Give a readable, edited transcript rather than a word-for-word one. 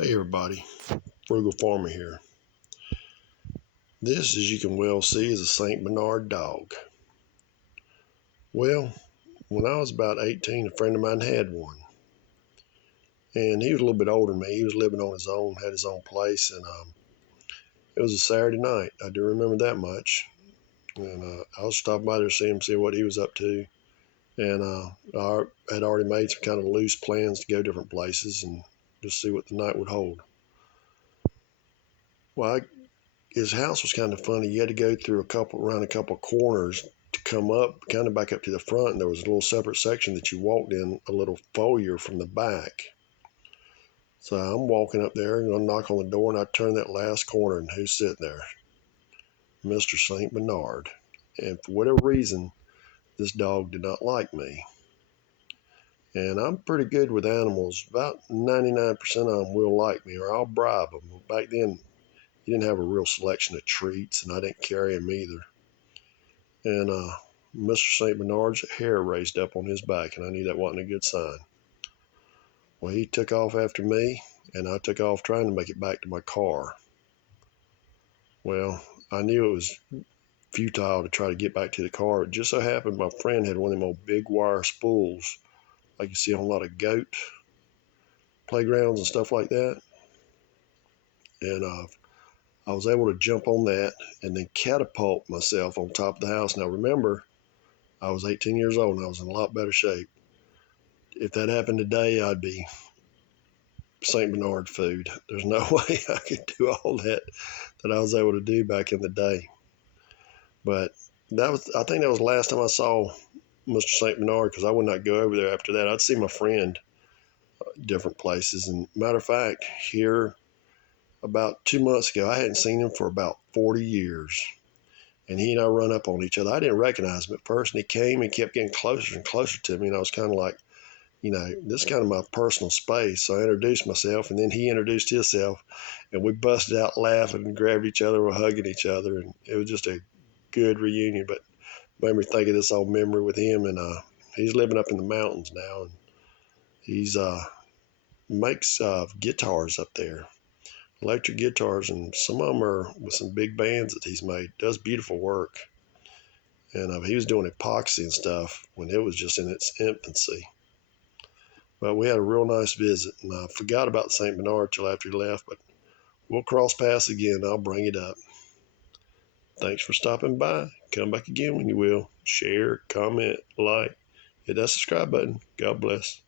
Hey everybody, Frugal Farmer here. This, as you can well see, is a St. Bernard dog. Well, when I was about 18, a friend of mine had one. And he was a little bit older than me. He was living on his own, had his own place. And it was a Saturday night. I do remember that much. And I was stopping by there to see what he was up to. And I had already made some kind of loose plans to go different places and just see what the night would hold. Well, his house was kind of funny. You had to go through around a couple of corners to come up, kind of back up to the front. And there was a little separate section that you walked in, a little foyer from the back. So I'm walking up there and I knock on the door and I turn that last corner and who's sitting there? Mr. St. Bernard. And for whatever reason, this dog did not like me. And I'm pretty good with animals. About 99% of them will like me or I'll bribe them. Back then, you didn't have a real selection of treats and I didn't carry them either. And Mr. St. Bernard's hair raised up on his back, and I knew that wasn't a good sign. Well, he took off after me, and I took off trying to make it back to my car. Well, I knew it was futile to try to get back to the car. It just so happened my friend had one of them old big wire spools like you see on a lot of goat playgrounds and stuff like that. And I was able to jump on that and then catapult myself on top of the house. Now, remember, I was 18 years old and I was in a lot better shape. If that happened today, I'd be St. Bernard food. There's no way I could do all that I was able to do back in the day. But I think that was the last time I saw Mr. St. Bernard because I would not go over there after that. I'd see my friend different places. And matter of fact, here about 2 months ago, I hadn't seen him for about 40 years. And he and I run up on each other. I didn't recognize him at first. And he came and kept getting closer and closer to me. And I was kind of like, this is kind of my personal space. So I introduced myself and then he introduced himself and we busted out laughing and grabbed each other. We're hugging each other. And it was just a good reunion, but made me think of this old memory with him. And he's living up in the mountains now. And he's makes guitars up there, electric guitars. And some of them are with some big bands that he's made. Does beautiful work. And he was doing epoxy and stuff when it was just in its infancy. But we had a real nice visit, and I forgot about St. Bernard till after he left, but we'll cross paths again. I'll bring it up. Thanks for stopping by. Come back again when you will. Share, comment, like, hit that subscribe button. God bless.